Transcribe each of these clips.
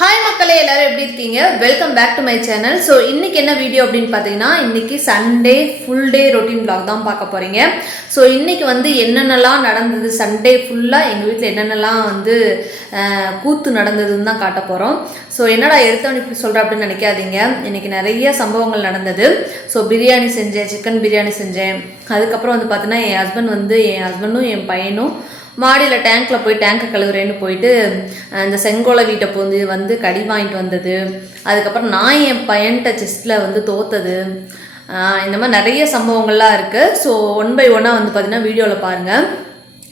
Hi மக்களே, எல்லாரும் எப்படி இருக்கீங்க? Welcome back to my channel. So இன்னைக்கு என்ன வீடியோ அப்படின்னு பார்த்தீங்கன்னா, இன்னைக்கு Sunday full day routine vlog தான் பார்க்க போறீங்க. ஸோ இன்னைக்கு என்னென்னலாம் நடந்தது, சண்டே ஃபுல்லாக எங்கள் வீட்டில் என்னென்னலாம் கூத்து நடந்ததுன்னு தான் காட்ட போகிறோம். ஸோ என்னடா எடுத்தவன் இப்படி சொல்கிற அப்படின்னு நினைக்காதீங்க. இன்றைக்கி நிறைய சம்பவங்கள் நடந்தது. ஸோ பிரியாணி செஞ்சேன், சிக்கன் பிரியாணி செஞ்சேன். அதுக்கப்புறம் பார்த்தீங்கன்னா என் ஹஸ்பண்டும் என் பையனும் மாடியில் டேங்க்கில் போய் டேங்கை கழுவுறேன்னு போயிட்டு இந்த செங்கோலை வீட்டை போந்து கடி வாங்கிட்டு வந்தது. அதுக்கப்புறம் நான் என் பையன்கிட்ட செஸ்ட்டில் தோத்தது. இந்த மாதிரி நிறைய சம்பவங்கள்லாம் இருக்குது. ஸோ 1 by 1 பார்த்தீங்கன்னா வீடியோவில் பாருங்கள்.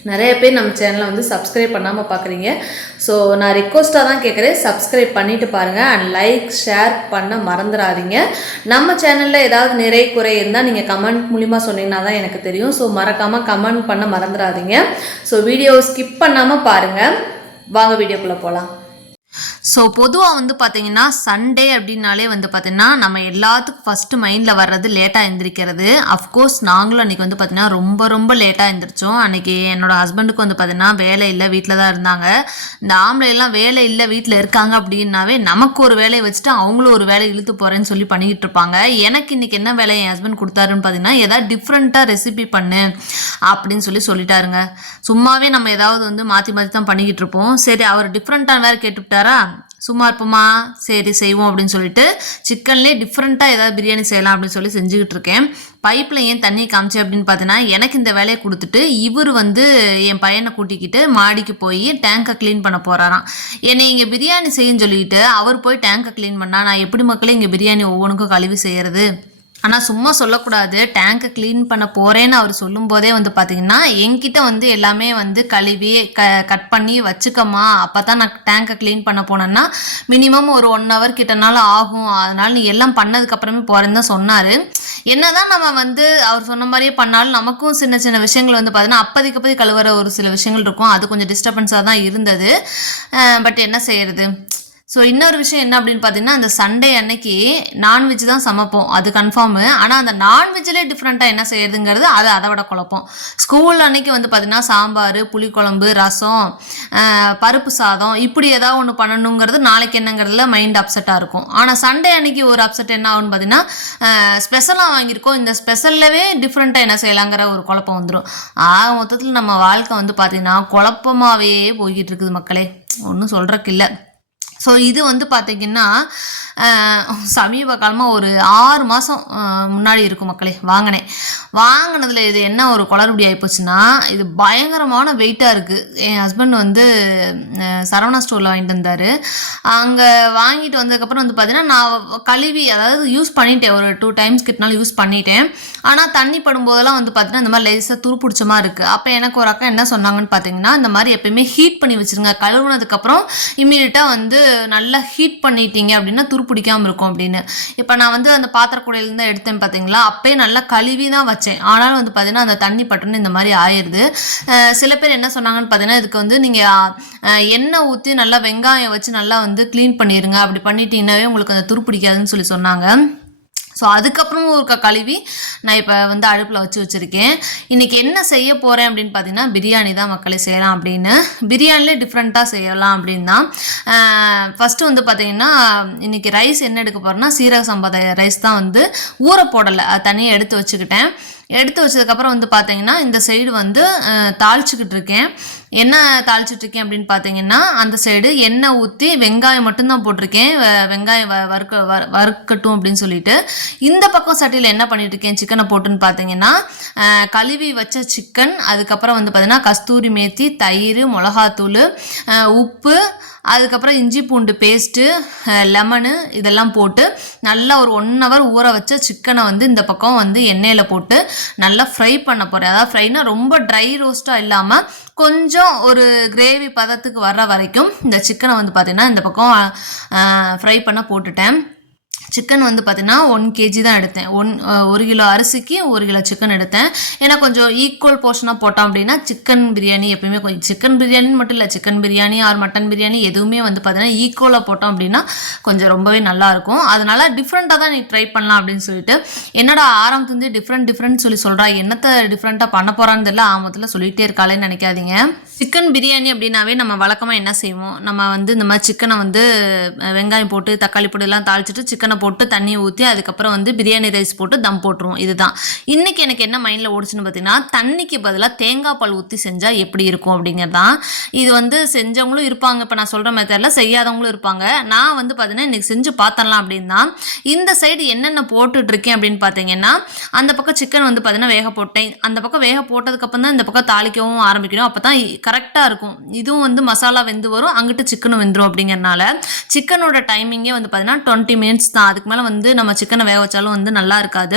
நிறைய பேர் நம்ம சேனலை சப்ஸ்கிரைப் பண்ணாமல் பார்க்குறீங்க. ஸோ நான் ரிக்வஸ்ட்டாக தான் கேட்குறேன், சப்ஸ்கிரைப் பண்ணிவிட்டு பாருங்கள் அண்ட் லைக் ஷேர் பண்ண மறந்துடாதீங்க. நம்ம சேனலில் ஏதாவது நிறை குறை இருந்தால் நீங்கள் கமெண்ட் மூலிமா சொன்னீங்கன்னா தான் எனக்கு தெரியும். ஸோ மறக்காமல் கமெண்ட் பண்ண மறந்துடாதீங்க. ஸோ வீடியோவை ஸ்கிப் பண்ணாமல் பாருங்கள். வாங்க வீடியோக்குள்ளே போகலாம். ஸோ பொதுவாக பார்த்தீங்கன்னா சண்டே அப்படின்னாலே பார்த்தீங்கன்னா நம்ம எல்லாத்துக்கும் ஃபஸ்ட்டு மைண்டில் வர்றது லேட்டாக எழுந்திரிக்கிறது. அஃப்கோர்ஸ் நாங்களும் அன்றைக்கி பார்த்தீங்கன்னா ரொம்ப லேட்டாக எழுந்திரிச்சோம். அன்றைக்கி என்னோடய ஹஸ்பண்டுக்கு பார்த்தீங்கன்னா வேலை இல்லை, வீட்டில் தான் இருந்தாங்க. இந்த ஆம்பளையெல்லாம் வேலை இல்லை வீட்டில் இருக்காங்க அப்படின்னாவே நமக்கு ஒரு வேலையை வச்சுட்டு அவங்களும் ஒரு வேலையை இழுத்து போகிறேன்னு சொல்லி பண்ணிக்கிட்டு இருப்பாங்க. எனக்கு இன்றைக்கி என்ன வேலை என் ஹஸ்பண்ட் கொடுத்தாருன்னு பார்த்தீங்கன்னா, ஏதாவது டிஃப்ரெண்ட்டாக ரெசிபி பண்ணு அப்படின்னு சொல்லிட்டாருங்க. சும்மாவே நம்ம ஏதாவது மாற்றி தான் பண்ணிக்கிட்டு இருப்போம். சரி, அவர் டிஃப்ரெண்ட்டாக வேறு கேட்டுவிட்டாரா, சும்மா இருப்போமா, சரி செய்வோம் அப்படின்னு சொல்லிட்டு சிக்கன்லேயே டிஃப்ரெண்ட்டாக ஏதாவது பிரியாணி செய்யலாம் அப்படின்னு சொல்லி செஞ்சுக்கிட்டு இருக்கேன். பைப்பில் ஏன் தண்ணி காமிச்சேன் அப்படின்னு பார்த்தீங்கன்னா, எனக்கு இந்த வேலையை கொடுத்துட்டு இவர் என் பையனை கூட்டிக்கிட்டு மாடிக்கு போய் டேங்கை க்ளீன் பண்ண போகிறாராம். என்னை இங்கே பிரியாணி செய்யுன்னு சொல்லிட்டு அவர் போய் டேங்கை க்ளீன் பண்ணால் நான் எப்படி மக்களே இங்கே பிரியாணி ஒவ்வொன்றுக்கும் கழுவி செய்கிறது? ஆனால் சும்மா சொல்லக்கூடாது, டேங்கை க்ளீன் பண்ண போகிறேன்னு அவர் சொல்லும் போதே பார்த்தீங்கன்னா என்கிட்ட எல்லாமே கழுவி கட் பண்ணி வச்சுக்கம்மா, அப்போ தான் நான் டேங்கை க்ளீன் பண்ண போனேன்னா மினிமம் ஒரு 1 hour கிட்டனால ஆகும், அதனால் நீ எல்லாம் பண்ணதுக்கப்புறமே போகிறேன்னு தான் சொன்னார். என்னதான் நம்ம அவர் சொன்ன மாதிரியே பண்ணாலும் நமக்கும் சின்ன சின்ன விஷயங்கள் பார்த்தீங்கன்னா அப்போதைக்கு கழுவுற ஒரு சில விஷயங்கள் இருக்கும். அது கொஞ்சம் டிஸ்டர்பன்ஸாக தான் இருந்தது. பட் என்ன செய்யறது. ஸோ இன்னொரு விஷயம் என்ன அப்படின்னு பார்த்தீங்கன்னா, அந்த சண்டே அன்னைக்கு நான்வெஜ் தான் சமைப்போம், அது கன்ஃபார்மு. ஆனால் அந்த நான்வெஜ்லேயே டிஃப்ரெண்ட்டாக என்ன செய்யறதுங்கிறது அதை விட குழப்பம். ஸ்கூல் அன்னைக்கு பார்த்தீங்கன்னா சாம்பார், புளிக்குழம்பு, ரசம், பருப்பு சாதம், இப்படி ஏதாவது ஒன்று பண்ணணுங்கிறது நாளைக்கு என்னங்கிறதுல மைண்ட் அப்செட்டாக இருக்கும். ஆனால் சண்டே அன்னைக்கு ஒரு அப்செட் என்ன ஆகுன்னு பார்த்தீங்கன்னா, ஸ்பெஷலாக வாங்கியிருக்கோம், இந்த ஸ்பெஷல்லவே டிஃப்ரெண்ட்டாக என்ன செய்யலாங்கிற ஒரு குழப்பம் வந்துடும். மொத்தத்தில் நம்ம வாழ்க்கை பார்த்தீங்கன்னா குழப்பமாகவே போய்கிட்டு இருக்குது மக்களே, ஒன்றும் சொல்கிறக்கு இல்லை. ஸோ இது பார்த்தீங்கன்னா சமீப காலமாக ஒரு 6 மாதம் முன்னாடி இருக்கும் மக்களே வாங்கினதில் இது என்ன ஒரு குளறுபடி ஆகிப்போச்சுன்னா, இது பயங்கரமான வெயிட்டாக இருக்குது. என் ஹஸ்பண்ட் சரவணா ஸ்டோரில் வாங்கிட்டு வந்தார். அங்கே வாங்கிட்டு வந்ததுக்கப்புறம் பார்த்தீங்கன்னா நான் கழுவி, அதாவது யூஸ் பண்ணிட்டேன், ஒரு 2 times கிட்டனாலும் யூஸ் பண்ணிட்டேன். ஆனால் தண்ணி படும்போதெல்லாம் பார்த்தீங்கன்னா இந்த மாதிரி லேசாக துரு பிடிச்ச மாதிரி இருக்குது. அப்போ எனக்கு ஒரு அக்கா என்ன சொன்னாங்கன்னு பார்த்தீங்கன்னா, இந்த மாதிரி எப்பயுமே ஹீட் பண்ணி வச்சுருங்க, கழுவுனதுக்கப்புறம் இம்மீடியட்டாக நல்லா ஹீட் பண்ணிட்டீங்க அப்படின்னா துரு பிடிக்காமல் இருக்கும் அப்படின்னு. இப்போ நான் அந்த பாத்திரக்கூடையிலேருந்து தான் எடுத்தேன் பார்த்தீங்களா, அப்போயே நல்லா கழுவி தான் வச்சேன். ஆனாலும் பார்த்தீங்கன்னா அந்த தண்ணி பட்டுன்னு இந்த மாதிரி ஆயிடுது. சில பேர் என்ன சொன்னாங்கன்னு பார்த்தீங்கன்னா, இதுக்கு நீங்கள் எண்ணெய் ஊற்றி நல்லா வெங்காயம் வச்சு நல்லா க்ளீன் பண்ணிடுங்க, அப்படி பண்ணிட்டீங்கன்னாவே உங்களுக்கு அந்த துரு பிடிக்காதுன்னு சொல்லி சொன்னாங்க. ஸோ அதுக்கப்புறமும் ஒரு கழுவி நான் இப்போ அடுப்பில் வச்சுருக்கேன். இன்றைக்கி என்ன செய்ய போகிறேன் அப்படின்னு பார்த்தீங்கன்னா, பிரியாணி தான் மக்களை செய்யலாம் அப்படின்னு. பிரியாணிலே டிஃப்ரெண்ட்டாக செய்யலாம் அப்படின்னு தான். ஃபஸ்ட்டு பார்த்தீங்கன்னா இன்றைக்கி ரைஸ் என்ன எடுக்க போகிறேன்னா, சீரக சம்பா ரைஸ் தான் ஊற போடலை, அது தனியாக எடுத்து வச்சுக்கிட்டேன். எடுத்து வச்சதுக்கப்புறம் பார்த்தீங்கன்னா இந்த சைடு தாளிச்சுக்கிட்டு இருக்கேன். என்ன தாளிச்சிட்ருக்கேன் அப்படின்னு பார்த்தீங்கன்னா, அந்த சைடு எண்ணெய் ஊற்றி வெங்காயம் மட்டும்தான் போட்டிருக்கேன், வெங்காயம் வறுக்கட்டும் அப்படின்னு சொல்லிட்டு. இந்த பக்கம் சட்டியில் என்ன பண்ணிட்டுருக்கேன், சிக்கனை போட்டுன்னு பார்த்தீங்கன்னா கழுவி வச்ச சிக்கன், அதுக்கப்புறம் பார்த்தீங்கன்னா கஸ்தூரி மேத்தி, தயிர், மிளகாத்தூள், உப்பு, அதுக்கப்புறம் இஞ்சி பூண்டு பேஸ்ட்டு, லெமனு, இதெல்லாம் போட்டு நல்லா ஒரு 1 hour ஊற வச்ச சிக்கனை இந்த பக்கம் எண்ணெயில் போட்டு நல்லா ஃப்ரை பண்ண போகிறேன். அதாவது ஃப்ரைனா ரொம்ப ட்ரை ரோஸ்ட்டாக இல்லாமல் கொஞ்சம் ஒரு கிரேவி பதத்துக்கு வர்ற வரைக்கும் இந்த சிக்கனை பார்த்தீங்கன்னா இந்த பக்கம் ஃப்ரை பண்ண போட்டுட்டேன். சிக்கன் வந்து பார்த்தீங்கன்னா 1 kg தான் எடுத்தேன். 1 கிலோ அரிசிக்கு 1 கிலோ சிக்கன் எடுத்தேன். ஏன்னா கொஞ்சம் ஈக்குவல் போர்ஷனாக போட்டோம் அப்படின்னா சிக்கன் பிரியாணி எப்பயுமே கொஞ்சம் சிக்கன் பிரியாணின்னு மட்டும் இல்லை, chicken biryani or mutton biryani எதுவுமே வந்து பார்த்தீங்கன்னா ஈக்குவலாக போட்டோம் அப்படின்னா கொஞ்சம் ரொம்பவே நல்லாயிருக்கும். அதனால டிஃப்ரெண்ட்டாக தான் நீ ட்ரை பண்ணலாம் அப்படின்னு சொல்லிட்டு, என்னடா ஆரம்பத்துலேருந்து டிஃப்ரெண்ட் சொல்லி சொல்கிறா, என்னத்தை டிஃப்ரெண்ட்டாக பண்ண போகிறான்னு தெரியல, ஆமத்தில் சொல்லிகிட்டே இருக்காளேன்னு நினைக்காதீங்க. சிக்கன் பிரியாணி அப்படின்னாவே நம்ம வழக்கமாக என்ன செய்வோம், நம்ம வந்து இந்த மாதிரி சிக்கனை வந்து வெங்காயம் போட்டு தக்காளி போட்டு எல்லாம் தாளிச்சிட்டு சிக்கனை போட்டு தண்ணியை ஊற்றி அதுக்கப்புறம் வந்து பிரியாணி ரைஸ் போட்டு தம் போட்டுருவோம். இதுதான் இன்றைக்கி எனக்கு என்ன மைண்டில் ஓடிச்சுன்னு பார்த்தீங்கன்னா, தண்ணிக்கு பதிலாக தேங்காய் பால் ஊற்றி செஞ்சால் எப்படி இருக்கும் அப்படிங்கிறதான். இது வந்து செஞ்சவங்களும் இருப்பாங்க, இப்போ நான் சொல்கிற மெத்தடில் செய்யாதவங்களும் இருப்பாங்க. நான் வந்து பார்த்தீங்கன்னா இன்றைக்கி செஞ்சு பார்த்தரலாம் அப்படின்னா இந்த சைடு என்னென்ன போட்டுட்ருக்கேன் அப்படின்னு பார்த்தீங்கன்னா, அந்த பக்கம் சிக்கன் வந்து பார்த்தீங்கன்னா வேக போட்டேன். அந்த பக்கம் வேக போட்டதுக்கப்புறம் தான் இந்த பக்கம் தாளிக்கவும் ஆரம்பிக்கணும். அப்போ தான் கரெக்டாக இருக்கும். இதுவும் வந்து மசாலா வெந்து வரும், அங்கிட்டு சிக்கனும் வெந்துடும். அப்படிங்கிறனால சிக்கனோட டைமிங்கே வந்து பார்த்தீங்கன்னா 20 minutes தான். அதுக்கு மேலே வந்து நம்ம சிக்கனை வேக வச்சாலும் வந்து நல்லா இருக்காது.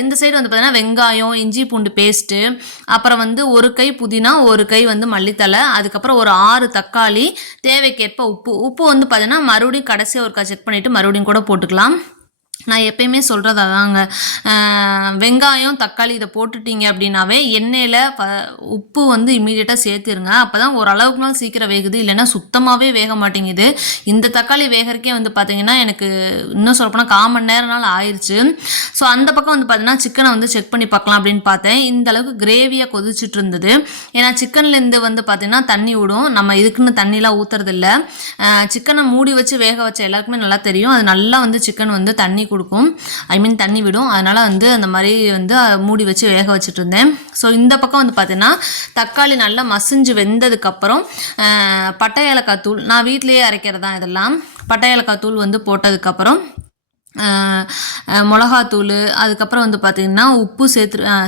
இந்த சைடு வந்து பார்த்தீங்கன்னா வெங்காயம், இஞ்சி பூண்டு பேஸ்ட்டு, அப்புறம் வந்து 1 கை புதினா, 1 கை வந்து மல்லித்தலை, அதுக்கப்புறம் ஒரு 6 தக்காளி, தேவைக்கேற்ப உப்பு வந்து பார்த்தீங்கன்னா மறுபடியும் கடைசியாக ஒருக்கா செக் பண்ணிவிட்டு மறுபடியும் கூட போட்டுக்கலாம். நான் எப்பயுமே சொல்கிறது அதாங்க, வெங்காயம் தக்காளி இதை போட்டுட்டீங்க அப்படின்னாவே எண்ணெயில் உப்பு வந்து இம்மீடியட்டாக சேர்த்துருங்க. அப்போ தான் ஓரளவுக்குனாலும் சீக்கிரம் வேகுது, இல்லைன்னா சுத்தமாகவே வேக மாட்டேங்குது. இந்த தக்காளி வேகறக்கே வந்து பார்த்திங்கன்னா எனக்கு இன்னும் சொல்லப்போனால் 1/4 மணி நேரம் ஆயிடுச்சு. ஸோ அந்த பக்கம் வந்து பார்த்தீங்கன்னா சிக்கனை வந்து செக் பண்ணி பார்க்கலாம் அப்படின்னு பார்த்தேன். இந்த அளவுக்கு கிரேவியாக கொதிச்சுட்டு இருந்தது. ஏன்னா சிக்கன்லேருந்து வந்து பார்த்திங்கன்னா தண்ணி விடும், நம்ம இதுக்குன்னு தண்ணிலாம் ஊற்றுறதில்ல. சிக்கனை மூடி வச்சு வேக வச்ச எல்லாருக்குமே நல்லா தெரியும், அது நல்லா வந்து சிக்கன் வந்து தண்ணி கொடுக்கும், தண்ணி விடும். அதனால் வந்து அந்த மாதிரி வந்து மூடி வச்சு வேக வச்சுட்டு இருந்தேன். ஸோ இந்த பக்கம் வந்து பார்த்தீங்கன்னா தக்காளி நல்லா மசிஞ்சு வெந்ததுக்கப்புறம் பட்டை ஏலக்காய் தூள், நான் வீட்டிலேயே அரைக்கிறது தான் இதெல்லாம். பட்டை ஏலக்காய் தூள் வந்து போட்டதுக்கப்புறம் மிளகாத்தூள், அதுக்கப்புறம் வந்து பார்த்திங்கன்னா உப்பு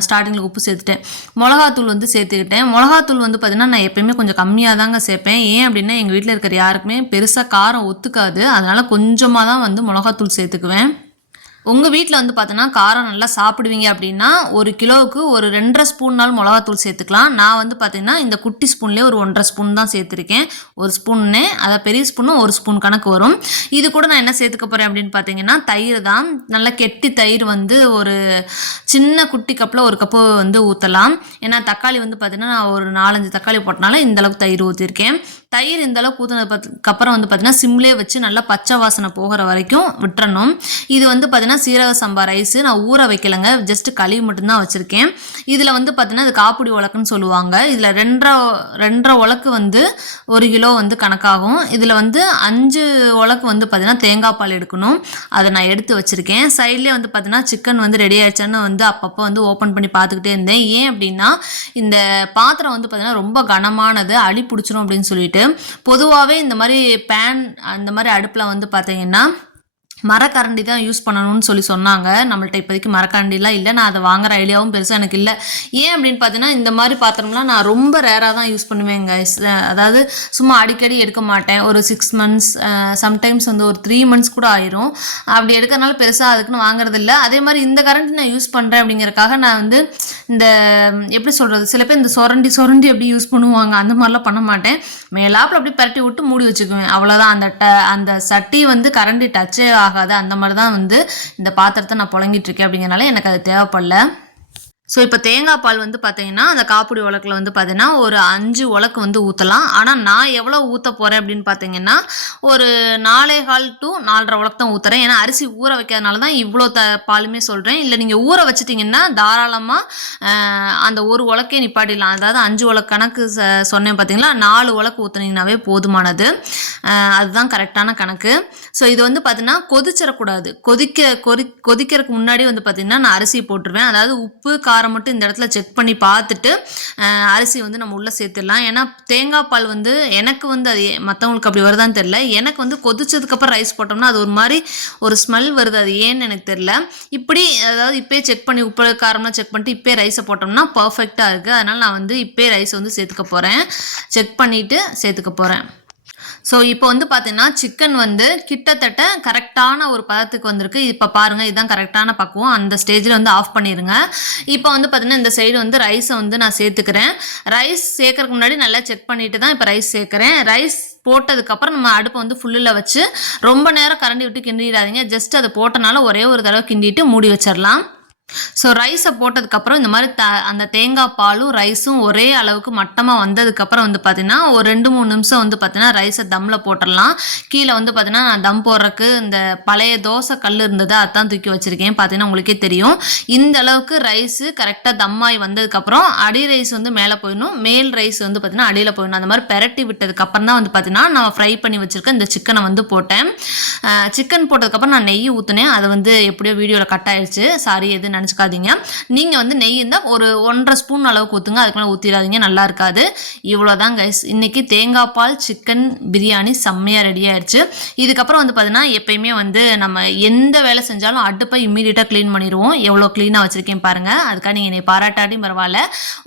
ஸ்டார்டிங்கில் உப்பு சேர்த்துட்டேன். மிளகாத்தூள் வந்து சேர்த்துக்கிட்டேன். மிளகாத்தூள் வந்து பார்த்திங்கன்னா நான் எப்போயுமே கொஞ்சம் கம்மியாக தாங்க சேர்ப்பேன். ஏன் அப்படின்னா எங்கள் வீட்டில் இருக்கிற யாருக்குமே பெருசாக காரம் ஒத்துக்காது, அதனால் கொஞ்சமாக தான் வந்து மிளகாத்தூள் சேர்த்துக்குவேன். உங்கள் வீட்டில் வந்து பார்த்தோன்னா காரம் நல்லா சாப்பிடுவீங்க அப்படின்னா 1 கிலோவுக்கு ஒரு 2.5 ஸ்பூன்னாலும் மிளகாத்தூள் சேர்த்துக்கலாம். நான் வந்து பார்த்திங்கன்னா இந்த குட்டி ஸ்பூன்லேயே ஒரு 1.5 ஸ்பூன் தான் சேர்த்துருக்கேன். 1 ஸ்பூன்னே, அதாவது பெரிய ஸ்பூனும் 1 ஸ்பூன் கணக்கு வரும். இது கூட நான் என்ன சேர்த்துக்க போகிறேன் அப்படின்னு பார்த்தீங்கன்னா தயிர் தான். நல்லா கெட்டி தயிர் வந்து ஒரு சின்ன குட்டி கப்பில் 1 கப்பு வந்து ஊற்றலாம். ஏன்னா தக்காளி வந்து பார்த்திங்கன்னா நான் ஒரு 4-5 தக்காளி போட்டனால இந்தளவுக்கு தயிர் ஊற்றிருக்கேன். தயிர் இந்தளவுக்கு ஊற்றினதுக்கப்புறம் வந்து பார்த்திங்கன்னா சிம்லேயே வச்சு நல்லா பச்சை வாசனை போகிற வரைக்கும் விட்டுறணும். இது வந்து பார்த்திங்கன்னா சீரக சம்பா ரைஸு நான் ஊற வைக்கலைங்க, ஜஸ்ட்டு கழுவி மட்டும்தான் வச்சுருக்கேன். இதில் வந்து பார்த்திங்கன்னா இது காப்பிடி உலக்குன்னு சொல்லுவாங்க. இதில் 2.5 உலக்கு வந்து 1 கிலோ வந்து கணக்காகும். இதில் வந்து 5 உலக்கு வந்து பார்த்திங்கன்னா தேங்காய் பால் எடுக்கணும், அதை நான் எடுத்து வச்சுருக்கேன். சைட்லேயே வந்து பார்த்திங்கன்னா சிக்கன் வந்து ரெடி ஆயிடுச்சான்னு வந்து அப்பப்போ வந்து ஓப்பன் பண்ணி பார்த்துக்கிட்டே இருந்தேன். ஏன் அப்படின்னா இந்த பாத்திரம் வந்து பார்த்திங்கன்னா ரொம்ப கனமானது, அடி பிடிச்சிரும் அப்படின்னு சொல்லிட்டு. பொதுவாகவே இந்த மாதிரி பேன் அந்த மாதிரி அடுப்பில் வந்து பார்த்தீங்கன்னா மரக்கரண்டி தான் யூஸ் பண்ணணும்னு சொல்லி சொன்னாங்க. நம்மள்ட்ட இப்போதைக்கு மரக்கரண்டிலாம் இல்லை, நான் அதை வாங்குற ஐடியாவும் பெருசாக எனக்கு இல்லை. ஏன் அப்படின்னு பார்த்தீங்கன்னா இந்த மாதிரி பாத்திரம்லாம் நான் ரொம்ப ரேராக தான் யூஸ் பண்ணுவேங்க. அதாவது சும்மா அடிக்கடி எடுக்க மாட்டேன். ஒரு 6 months, சம்டைம்ஸ் வந்து ஒரு 3 months கூட ஆயிரும். அப்படி எடுக்கிறனால பெருசாக அதுக்குன்னு வாங்குறது இல்லை. அதே மாதிரி இந்த கரண்டி நான் யூஸ் பண்ணுறேன் அப்படிங்கிறக்காக நான் வந்து இந்த எப்படி சொல்கிறது, சில பேர் இந்த சொரண்டி அப்படி யூஸ் பண்ணுவாங்க, அந்த மாதிரிலாம் பண்ண மாட்டேன். மேலாப்பில் அப்படி பரட்டி விட்டு மூடி வச்சுக்குவேன், அவ்வளோதான். அந்த சட்டி வந்து கரண்டி டச்சே ஆகாது. அந்த மாதிரி தான் வந்து இந்த பாத்திரத்தை நான் புழங்கிட்டு இருக்கேன். அப்படிங்கிறனால எனக்கு அது தேவைப்படல. ஸோ இப்போ தேங்காய் பால் வந்து பார்த்தீங்கன்னா அந்த காப்பிடி உலக்கில் வந்து பார்த்தீங்கன்னா ஒரு 5 உலக்கு வந்து ஊற்றலாம். ஆனால் நான் எவ்வளோ ஊற்ற போகிறேன் அப்படின்னு பார்த்தீங்கன்னா ஒரு 4.25 to 4.5 உலக்கு தான் ஊற்றுறேன். ஏன்னா அரிசி ஊற வைக்கிறதுனால தான் இவ்வளோ பாலுமே சொல்கிறேன். இல்லை நீங்கள் ஊற வச்சிட்டிங்கன்னா தாராளமாக அந்த ஒரு உலக்கே நிப்பாட்டிடலாம். அதாவது 5 உலக்கு கணக்கு சொன்னேன் பார்த்தீங்களா, 4 உலக்கு ஊற்றுனீங்கன்னாவே போதுமானது. அதுதான் கரெக்டான கணக்கு. ஸோ இது வந்து பார்த்தீங்கன்னா கொதிச்சிடக்கூடாது. கொதிக்கிறதுக்கு முன்னாடி வந்து பார்த்தீங்கன்னா நான் அரிசி போட்டுருவேன். அதாவது உப்பு காரம் மட்டும் இந்த இடத்துல செக் பண்ணி பார்த்துட்டு அரிசி வந்து நம்ம உள்ளே சேர்த்துடலாம். ஏன்னா தேங்காய் பால் வந்து எனக்கு வந்து அது மற்றவங்களுக்கு அப்படி வருதான்னு தெரில, எனக்கு வந்து கொதிச்சதுக்கப்புறம் ரைஸ் போட்டோம்னா அது ஒரு மாதிரி ஒரு ஸ்மெல் வருது, அது ஏன்னு எனக்கு தெரில. இப்படி அதாவது இப்போயே செக் பண்ணி உப்பு காரம்லாம் செக் பண்ணிட்டு இப்போயே ரைஸை போட்டோம்னா பர்ஃபெக்டாக இருக்குது. அதனால் நான் வந்து இப்போயே ரைஸ் வந்து சேர்த்துக்க போகிறேன், செக் பண்ணிவிட்டு சேர்த்துக்க போகிறேன். ஸோ இப்போ வந்து பார்த்தீங்கன்னா சிக்கன் வந்து கிட்டத்தட்ட கரெக்டான ஒரு பதத்துக்கு வந்திருக்கு. இப்போ பாருங்கள், இதுதான் கரெக்டான பக்குவம். அந்த ஸ்டேஜில் வந்து ஆஃப் பண்ணிடுங்க. இப்போ வந்து பார்த்தீங்கன்னா இந்த சைடு வந்து ரைஸை வந்து நான் சேர்த்துக்கிறேன். ரைஸ் சேர்க்கறதுக்கு முன்னாடி நல்லா செக் பண்ணிட்டு தான் இப்போ ரைஸ் சேர்க்குறேன். ரைஸ் போட்டதுக்கப்புறம் நம்ம அடுப்பை வந்து ஃபுல்லில் வச்சு ரொம்ப நேரம் கரண்டி விட்டு கிண்டிடாதீங்க. ஜஸ்ட் அதை போட்டனால ஒரே ஒரு தடவை கிண்டிட்டு மூடி வச்சிடலாம். ஸோ ரைஸை போட்டதுக்கப்புறம் இந்த மாதிரி அந்த தேங்காய் பாலும் ரைஸும் ஒரே அளவுக்கு மட்டமாக வந்ததுக்கப்புறம் வந்து பார்த்தீங்கன்னா ஒரு 2-3 நிமிஷம் வந்து பார்த்தீங்கன்னா ரைஸை தம்மில் போட்டுடலாம். கீழே வந்து பார்த்தீங்கன்னா நான் தம் போடுறதுக்கு இந்த பழைய தோசை கல் இருந்தது, அதான் தூக்கி வச்சுருக்கேன். பார்த்தீங்கன்னா உங்களுக்கே தெரியும். இந்த அளவுக்கு ரைஸு கரெக்டாக தம்மாய் வந்ததுக்கப்புறம் அடி ரைஸ் வந்து மேலே போயிடணும், மேல் ரைஸ் வந்து பார்த்தீங்கன்னா அடியில் போயிடணும். அந்த மாதிரி பெரட்டி விட்டதுக்கப்புறம் தான் வந்து பார்த்தீங்கன்னா நான் ஃப்ரை பண்ணி வச்சுருக்கேன் இந்த சிக்கனை வந்து போட்டேன். சிக்கன் போட்டதுக்கப்புறம் நான் நெய் ஊற்றினேன். அது வந்து எப்படியோ வீடியோவில் கட் ஆயிடுச்சு, சாரி எது நினச்சிக்காதீங்க. நீங்கள் வந்து நெய் இருந்தால் ஒரு 1.5 ஸ்பூன் அளவுக்கு ஊற்றுங்க, அதுக்கு மேலே ஊற்றிடாதீங்க, நல்லா இருக்காது. இவ்வளோதான் கைஸ், இன்றைக்கி தேங்காய் பால் சிக்கன் பிரியாணி செம்மையாக ரெடி ஆயிடுச்சு. இதுக்கப்புறம் வந்து பார்த்தீங்கன்னா எப்பயுமே வந்து நம்ம எந்த வேலை செஞ்சாலும் அடுப்பை இம்மீடியட்டாக க்ளீன் பண்ணிடுவோம். எவ்வளோ க்ளீனாக வச்சுருக்கேன் பாருங்கள். அதுக்காக நீங்கள் என்னை பாராட்டாட்டி பரவாயில்ல,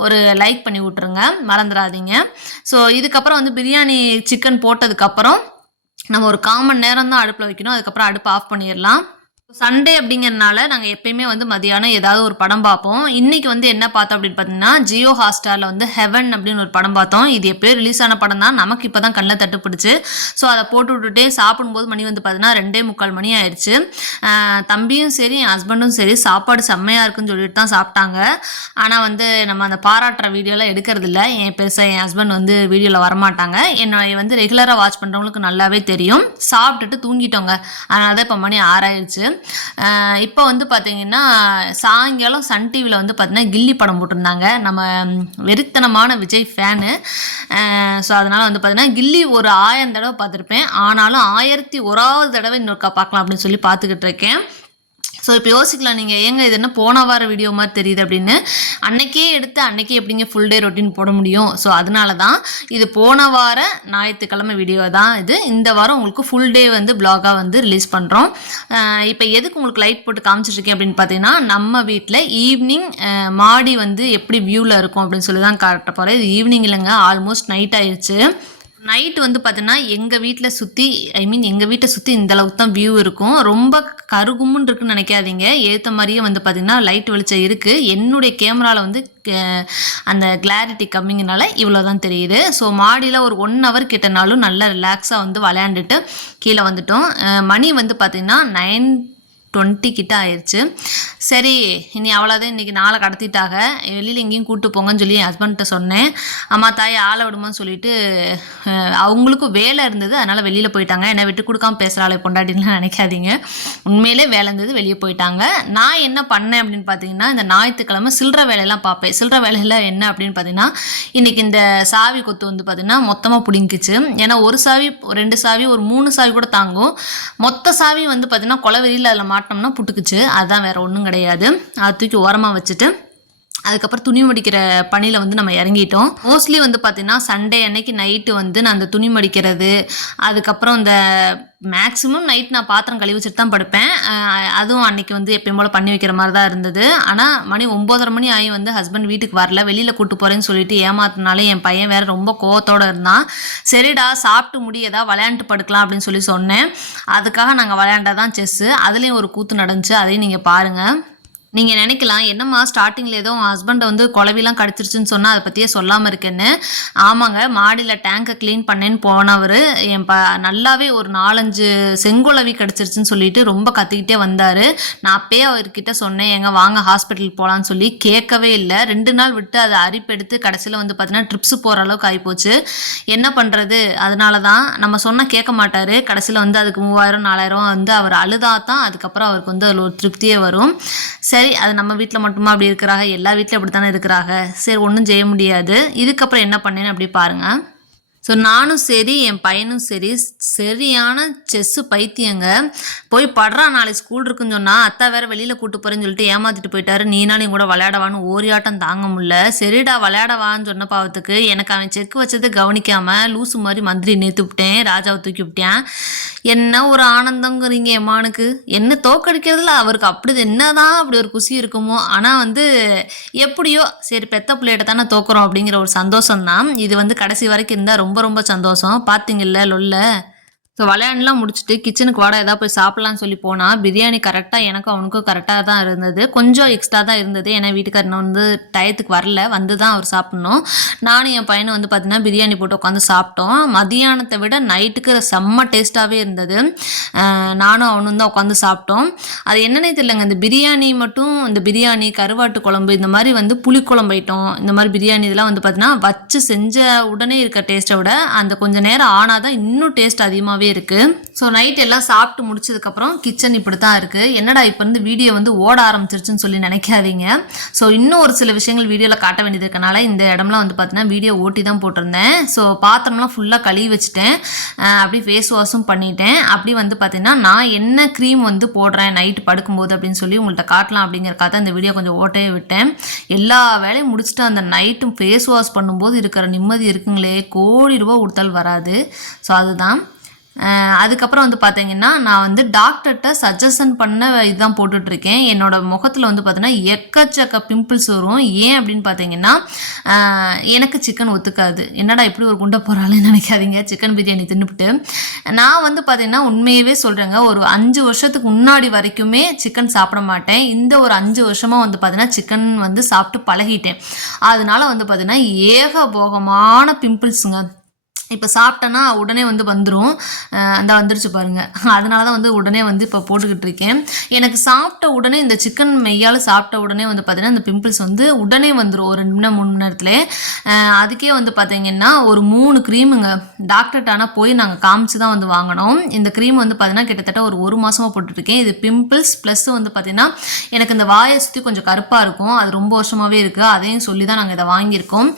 ஒரு லைக் பண்ணி விட்ருங்க, மறந்துடாதீங்க. ஸோ இதுக்கப்புறம் வந்து பிரியாணி சிக்கன் போட்டதுக்கப்புறம் நம்ம ஒரு 1/4 மணி நேரம் தான் அடுப்பில் வைக்கணும். அதுக்கப்புறம் அடுப்பை ஆஃப் பண்ணிடலாம். சண்டே அப்படிங்கிறதுனால நாங்கள் எப்பயுமே வந்து மதியானம் ஏதாவது ஒரு படம் பார்ப்போம். இன்றைக்கி வந்து என்ன பார்த்தோம் அப்படின்னு பார்த்தீங்கன்னா ஜியோ ஹாட்ஸ்டாரில் வந்து ஹெவன் அப்படின்னு ஒரு படம் பார்த்தோம். இது எப்போயோ ரிலீஸ் ஆன படம் தான், நமக்கு இப்போ தான் கண்ணில் தட்டுப்பிடிச்சு. ஸோ அதை போட்டு விட்டுட்டே சாப்பிடும்போது மணி வந்து பார்த்தீங்கன்னா 2:45 மணி ஆயிடுச்சு. தம்பியும் சரி என் ஹஸ்பண்டும் சரி சாப்பாடு செம்மையாக இருக்குன்னு சொல்லிட்டு தான் சாப்பிட்டாங்க. ஆனால் வந்து நம்ம அந்த பாராட்டுற வீடியோலாம் எடுக்கிறது இல்லை. என் ஹஸ்பண்ட் வந்து வீடியோவில் வரமாட்டாங்க. என்னை வந்து ரெகுலராக வாட்ச் பண்ணுறவங்களுக்கு நல்லாவே தெரியும். சாப்பிட்டுட்டு தூங்கிட்டோங்க, அதனால தான் இப்போ மணி 6 ஆயிடுச்சு. இப்போ வந்து பார்த்தீங்கன்னா சாயங்காலம் சன் டிவியில் வந்து பார்த்தீங்கன்னா கில்லி படம் போட்டிருந்தாங்க. நம்ம வெறித்தனமான விஜய் ஃபேனு. ஸோ அதனால் வந்து பார்த்தீங்கன்னா கில்லி ஒரு 1000 தடவை பார்த்துருப்பேன். ஆனாலும் 1001வது தடவை இன்னொருக்கா பார்க்கலாம் அப்படின்னு சொல்லி பார்த்துக்கிட்டு இருக்கேன். ஸோ இப்போ யோசிக்கலாம் நீங்கள், ஏங்க இது என்ன போன வார வீடியோ மாதிரி தெரியுது அப்படின்னு. அன்னைக்கே எடுத்து அன்னைக்கே எப்படிங்க ஃபுல் டே ரொட்டீன் போட முடியும்? ஸோ அதனால தான் இது போன வார ஞாயிற்றுக்கிழமை வீடியோ தான் இது. இந்த வாரம் உங்களுக்கு ஃபுல் டே வந்து ப்ளாகாக வந்து ரிலீஸ் பண்ணுறோம். இப்போ எதுக்கு உங்களுக்கு லைட் போட்டு காமிச்சிட்ருக்கேன் அப்படின்னு பார்த்தீங்கன்னா நம்ம வீட்டில் ஈவினிங் மாடி வந்து எப்படி வியூவில் இருக்கும் அப்படின்னு சொல்லி தான் காட்ட போகிறேன். இது ஈவினிங் இல்லைங்க, ஆல்மோஸ்ட் நைட் ஆயிடுச்சு. நைட்டு வந்து பார்த்தீங்கன்னா எங்கள் வீட்டில் சுற்றி எங்கள் வீட்டை சுற்றி இந்தளவுக்கு தான் வியூ இருக்கும். ரொம்ப கருகும்னு இருக்குன்னு நினைக்காதீங்க, ஏற்ற மாதிரியே வந்து பார்த்திங்கன்னா லைட் வெளிச்சம் இருக்குது. என்னுடைய கேமராவில் வந்து அந்த கிளாரிட்டி கம்மிங்கனால இவ்வளோ தான் தெரியுது. ஸோ மாடியில் ஒரு 1 hour கிட்டனாலும் நல்லா ரிலாக்ஸாக வந்து விளையாண்டுட்டு கீழே வந்துட்டோம். மணி வந்து பார்த்திங்கன்னா 9:20 கிட்ட ஆயிடுச்சு. சரி இனி அவ்வளோதான், இன்றைக்கி நாளை கடத்திட்டாங்க, வெளியில் எங்கேயும் கூப்பிட்டு போங்கன்னு சொல்லி என் ஹஸ்பண்ட்ட சொன்னேன். அம்மா தாய் ஆளை விடுமான்னு சொல்லிட்டு அவங்களுக்கும் வேலை இருந்தது, அதனால் வெளியில் போயிட்டாங்க. என்னை விட்டு கொடுக்காம பேசுகிறாளே பொண்டாட்டின்லாம் நினைக்காதீங்க, உண்மையிலே வேலை இருந்தது, வெளியே போயிட்டாங்க. நான் என்ன பண்ணேன் அப்படின்னு பார்த்தீங்கன்னா இந்த ஞாயிற்றுக்கிழமை சில்லற வேலையெல்லாம் பார்ப்பேன். சில்லற வேலையில் என்ன அப்படின்னு பார்த்தீங்கன்னா இன்றைக்கி இந்த சாவி கொத்து வந்து பார்த்திங்கன்னா மொத்தமாக பிடிங்கிச்சு. ஏன்னா ஒரு சாவி 2 சாவி ஒரு 3 சாவி கூட தாங்கும். மொத்த சாவி வந்து பார்த்திங்கன்னா கொலவெறியில் அதில் மாட்டோம்னா புட்டுக்குச்சு. அதுதான் வேறு ஒன்றும் கிடையாது. அதை தூக்கி ஓரமாக வச்சுட்டு அதுக்கப்புறம் துணி மடிக்கிற பணியில் வந்து நம்ம இறங்கிட்டோம். மோஸ்ட்லி வந்து பார்த்திங்கன்னா சண்டே அன்னைக்கு நைட்டு வந்து நான் அந்த துணி மடிக்கிறது, அதுக்கப்புறம் இந்த மேக்ஸிமம் நைட் நான் பாத்திரம் கழுவி வச்சுட்டு தான் படுப்பேன். அதுவும் அன்றைக்கி வந்து எப்பயும் போல் பண்ணி வைக்கிற மாதிரி தான் இருந்தது. ஆனால் மணி 9:30 மணி ஆகி வந்து ஹஸ்பண்ட் வீட்டுக்கு வரல, வெளியில் கூப்பிட்டு போகிறேன்னு சொல்லிட்டு ஏமாத்தினாலே என் பையன் வேறு ரொம்ப கோவத்தோடு இருந்தான். சரிடா சாப்பிட்டு முடியதா விளையாண்டு படுக்கலாம் அப்படின்னு சொல்லி சொன்னேன். அதுக்காக நாங்கள் விளையாண்டதான் செஸ்ஸு. அதுலேயும் ஒரு கூத்து நடந்துச்சு, அதையும் நீங்கள் பாருங்கள். நீங்கள் நினைக்கலாம் என்னம்மா ஸ்டார்டிங்கில் ஏதோ உன் ஹஸ்பண்டை வந்து குழவிலாம் கடிச்சிருச்சுன்னு சொன்னால் அதை பற்றியே சொல்லாமல் இருக்கேன்னு. ஆமாங்க, மாடியில் டேங்கை க்ளீன் பண்ணேன்னு போனவர் நல்லாவே ஒரு 4-5 செங்குழவி கடிச்சிருச்சுன்னு சொல்லிட்டு ரொம்ப கத்திக்கிட்டே வந்தார். நான் அப்பயே அவர்கிட்ட சொன்னேன், எங்க வாங்க ஹாஸ்பிட்டல் போகலான்னு சொல்லி. கேட்கவே இல்லை. 2 நாள் விட்டு அதை அரிப்பெடுத்து கடைசியில் வந்து பார்த்தீங்கன்னா ட்ரிப்ஸு போகிற அளவுக்கு ஆகிப்போச்சு. என்ன பண்ணுறது? அதனால தான் நம்ம சொன்னால் கேட்க மாட்டார். கடைசியில் வந்து அதுக்கு 3000-4000 வந்து அவர் அழுதா தான் அதுக்கப்புறம் அவருக்கு வந்து அதில் ஒரு திருப்தியே வரும். சரி, அது நம்ம வீட்டில் மட்டுமா அப்படி இருக்கிறாங்க? எல்லா வீட்லையும் அப்படி தானே இருக்கிறாங்க. சரி, ஒன்றும் செய்ய முடியாது. இதுக்கப்புறம் என்ன பண்ணேன்னு அப்படி பாருங்கள். ஸோ நானும் சரி என் பையனும் சரி சரியான செஸ்ஸு பைத்தியங்க. போய் படுறா, நாளைக்கு ஸ்கூல் இருக்குன்னு சொன்னால் அத்தா வேறு வெளியில் கூப்பிட்டு போகிறேன்னு சொல்லிட்டு ஏமாற்றிட்டு போயிட்டாரு. நீனாலையும் கூட விளையாடவான்னு ஓரியாட்டம் தாங்க முடியல. சரிடா விளையாடவான்னு சொன்ன பாவத்துக்கு எனக்கு அவன் செக் வச்சது கவனிக்காமல் லூசு மாதிரி மந்திரி நேற்று விட்டேன், ராஜாவை தூக்கி விட்டேன். என்ன ஒரு ஆனந்தங்கிறீங்க எம்மானுக்கு. என்ன தோக்கடிக்கிறதுல அவருக்கு அப்படி என்னதான் அப்படி ஒரு குசி இருக்குமோ. ஆனால் வந்து எப்படியோ சரி பெத்த பிள்ளைகிட்ட தானே தோக்குறோம் அப்படிங்கிற ஒரு சந்தோஷம்தான். இது வந்து கடைசி வரைக்கும் இருந்தால் ரொம்ப ரொம்ப சந்தோஷம். பார்த்தீங்கல்ல லொல்ல. ஸோ விளையாண்டுலாம் முடிச்சுட்டு கிச்சனுக்கு வாடா ஏதாவது போய் சாப்பிட்லான்னு சொல்லி போனால் பிரியாணி கரெக்டாக எனக்கும் அவனுக்கும் கரெக்டாக தான் இருந்தது. கொஞ்சம் எக்ஸ்ட்ரா தான் இருந்தது. ஏன்னா வீட்டுக்காரனை வந்து டயத்துக்கு வரல, வந்து தான் அவர் சாப்பிட்ணும். நானும் என் பையனை வந்து பார்த்தீங்கன்னா பிரியாணி போட்டு உட்காந்து சாப்பிட்டோம். மதியானத்தை விட நைட்டுக்கு செம்ம டேஸ்ட்டாகவே இருந்தது. நானும் அவனும் தான் உட்காந்து சாப்பிட்டோம். அது என்னன்னே தெரியலங்க, இந்த பிரியாணி மட்டும், இந்த பிரியாணி கருவாட்டு குழம்பு இந்த மாதிரி வந்து புளிக்குழம்பு ஐட்டம் இந்த மாதிரி பிரியாணி இதெல்லாம் வந்து பார்த்தீங்கன்னா வச்சு செஞ்ச உடனே இருக்க டேஸ்ட்டை விட அந்த கொஞ்சம் நேரம் ஆனால் தான் இன்னும் டேஸ்ட் அதிகமாகவே இருக்கு. ஸோ நைட் எல்லாம் சாப்பிட்டு முடிச்சதுக்கப்புறம் கிச்சன் இப்படி தான் இருக்கு. என்னடா இப்போ வந்து வீடியோ வந்து ஓட ஆரம்பிச்சிருச்சுன்னு சொல்லி நினைக்காதீங்க. ஸோ இன்னும் ஒரு சில விஷயங்கள் வீடியோவில் காட்ட வேண்டியது இருக்கனால இந்த இடம்லாம் வந்து பார்த்தீங்கன்னா வீடியோ ஓட்டி தான் போட்டிருந்தேன். ஸோ பாத்திரம்லாம் ஃபுல்லாக கழுவி வச்சுட்டேன். அப்படி ஃபேஸ் வாஷும் பண்ணிட்டேன். அப்படி வந்து பார்த்தீங்கன்னா நான் என்ன க்ரீம் வந்து போடுறேன் நைட்டு படுக்கும்போது அப்படின்னு சொல்லி உங்கள்கிட்ட காட்டலாம் அப்படிங்கிறக்காக இந்த வீடியோ கொஞ்சம் ஓட்டே விட்டேன். எல்லா வேலையும் முடிச்சுட்டு அந்த நைட்டும் ஃபேஸ் வாஷ் பண்ணும்போது இருக்கிற நிம்மதி இருக்குங்களே, கோடி ரூபா கொடுத்தால் வராது. ஸோ அதுதான். அதுக்கப்புறம் வந்து பார்த்தீங்கன்னா நான் வந்து டாக்டர்கிட்ட சஜஷன் பண்ண இதுதான் போட்டுட்ருக்கேன். என்னோடய முகத்தில் வந்து பார்த்தீங்கன்னா எக்கச்சக்க பிம்பிள்ஸ் வரும். ஏன் அப்படின்னு பார்த்தீங்கன்னா எனக்கு சிக்கன் ஒத்துக்காது. என்னடா இப்படி ஒரு குண்டை போகிறாள்னு நினைக்காதீங்க. சிக்கன் பிரியாணி தின்னுபிட்டு நான் வந்து பார்த்தீங்கன்னா உண்மையவே சொல்கிறேங்க, ஒரு 5 வருஷத்துக்கு முன்னாடி வரைக்குமே சிக்கன் சாப்பிட மாட்டேன். இந்த ஒரு 5 வருஷமாக வந்து பார்த்தீங்கன்னா சிக்கன் வந்து சாப்பிட்டு பழகிட்டேன். அதனால வந்து பார்த்தீங்கன்னா ஏகபோகமான பிம்பிள்ஸுங்க. இப்போ சாப்பிட்டேன்னா உடனே வந்து வந்துடும். அந்த வந்துருச்சு பாருங்கள். அதனால தான் வந்து உடனே வந்து இப்போ போட்டுக்கிட்டு இருக்கேன். எனக்கு சாப்பிட்ட உடனே இந்த சிக்கன் மெய்யால் சாப்பிட்ட உடனே வந்து பார்த்தீங்கன்னா இந்த பிம்பிள்ஸ் வந்து உடனே வந்துடும். ஒரு 2 மணி 3 மணி நேரத்தில். அதுக்கே வந்து பார்த்தீங்கன்னா ஒரு 3 க்ரீமுங்க டாக்டர்கிட்ட போய் நாங்கள் காமிச்சு தான் வந்து வாங்கினோம். இந்த க்ரீம் வந்து பார்த்தீங்கன்னா கிட்டத்தட்ட ஒரு மாதமாக போட்டுட்ருக்கேன். இது பிம்பிள்ஸ் ப்ளஸ் வந்து பார்த்தீங்கன்னா எனக்கு இந்த வாயை சுற்றி கொஞ்சம் கருப்பாக இருக்கும். அது ரொம்ப வருஷமாகவே இருக்குது. அதையும் சொல்லி தான் நாங்கள் இதை வாங்கியிருக்கோம்.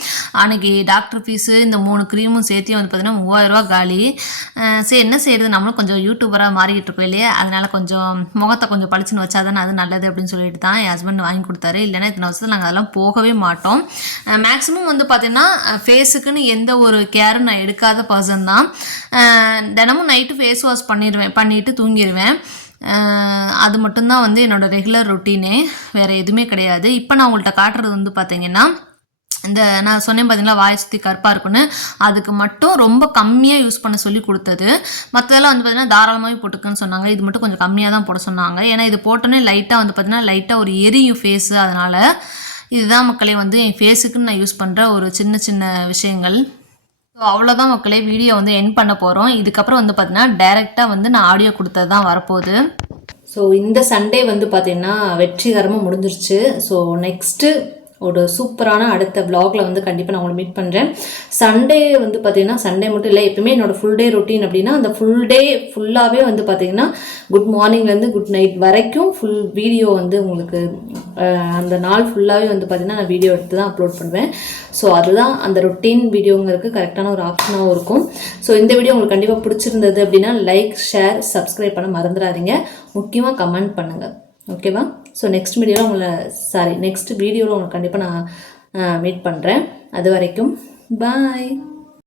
அன்றைக்கி டாக்டர் ஃபீஸு இந்த 3 க்ரீமும் சேர்த்து வந்து பார்த்தீங்கன்னா 3000 ரூபா காலி. சரி என்ன செய்கிறது, நம்மளும் கொஞ்சம் யூடியூபராக மாறிக்கிட்டு இருக்கோம் இல்லையா, அதனால் கொஞ்சம் முகத்தை கொஞ்சம் பளிச்சுன்னு வச்சா தானே அது நல்லது அப்படின்னு சொல்லிட்டு தான் என் ஹஸ்பண்ட் வாங்கி கொடுத்தாரு. இல்லைன்னா இத்தனை வருஷத்தில் நாங்கள் அதெல்லாம் போகவே மாட்டோம். மேக்ஸிமம் வந்து பார்த்திங்கன்னா ஃபேஸுக்குன்னு எந்த ஒரு கேரும் நான் எடுக்காத பர்சன் தான். தினமும் நைட்டு ஃபேஸ் வாஷ் பண்ணிவிட்டு தூங்கிடுவேன். அது மட்டும்தான் வந்து என்னோடய ரெகுலர் ரொட்டீனே, வேறு எதுவுமே கிடையாது. இப்போ நான் உங்கள்கிட்ட காட்டுறது வந்து பார்த்திங்கன்னா இந்த நான் சொன்னேன் பார்த்தீங்களா வாயை சுற்றி கருப்பாக இருக்குன்னு, அதுக்கு மட்டும் ரொம்ப கம்மியாக யூஸ் பண்ண சொல்லி கொடுத்தது. மற்றதெல்லாம் வந்து பார்த்திங்கன்னா தாராளமாகவே போட்டுக்குன்னு சொன்னாங்க. இது மட்டும் கொஞ்சம் கம்மியாக தான் போட சொன்னாங்க. ஏன்னா இது போட்டோன்னே லைட்டாக வந்து பார்த்திங்கன்னா லைட்டாக ஒரு எரியும் ஃபேஸு. அதனால் இதுதான் மக்களே வந்து என் ஃபேஸுக்குன்னு நான் யூஸ் பண்ணுற ஒரு சின்ன சின்ன விஷயங்கள். ஸோ அவ்வளோதான் மக்களே, வீடியோ வந்து எண்ட் பண்ண போகிறோம். இதுக்கப்புறம் வந்து பார்த்திங்கன்னா டைரெக்டாக வந்து நான் ஆடியோ கொடுத்தது தான் வரப்போகுது. ஸோ இந்த சண்டே வந்து பார்த்திங்கன்னா வெற்றிகரமாக முடிஞ்சிருச்சு. ஸோ நெக்ஸ்ட்டு ஒரு சூப்பரான அடுத்த விலாகில் வந்து கண்டிப்பாக நான் உங்களை மீட் பண்ணுறேன். சண்டே வந்து பார்த்திங்கன்னா சண்டே மட்டும் இல்லை, எப்பவுமே என்னோடய ஃபுல் டே ரொட்டீன் அப்படின்னா அந்த ஃபுல் டே ஃபுல்லாகவே வந்து பார்த்திங்கன்னா குட் மார்னிங்லேருந்து குட் நைட் வரைக்கும் ஃபுல் வீடியோ வந்து உங்களுக்கு அந்த நாள் ஃபுல்லாகவே வந்து பார்த்திங்கன்னா நான் வீடியோ எடுத்து தான் அப்லோட் பண்ணுவேன். ஸோ அதுதான் அந்த ரொட்டீன் வீடியோங்கிறதுக்கு கரெக்டான ஒரு ஆப்ஷனாகவும் இருக்கும். ஸோ இந்த வீடியோ உங்களுக்கு கண்டிப்பாக பிடிச்சிருந்தது அப்படின்னா லைக், ஷேர், சப்ஸ்கிரைப் பண்ண மறந்துடாதீங்க. முக்கியமாக கமெண்ட் பண்ணுங்கள். ஓகேவா? ஸோ நெக்ஸ்ட் வீடியோவில் உங்களுக்கு கண்டிப்பாக நான் மீட் பண்ணுறேன். அது வரைக்கும் பாய்.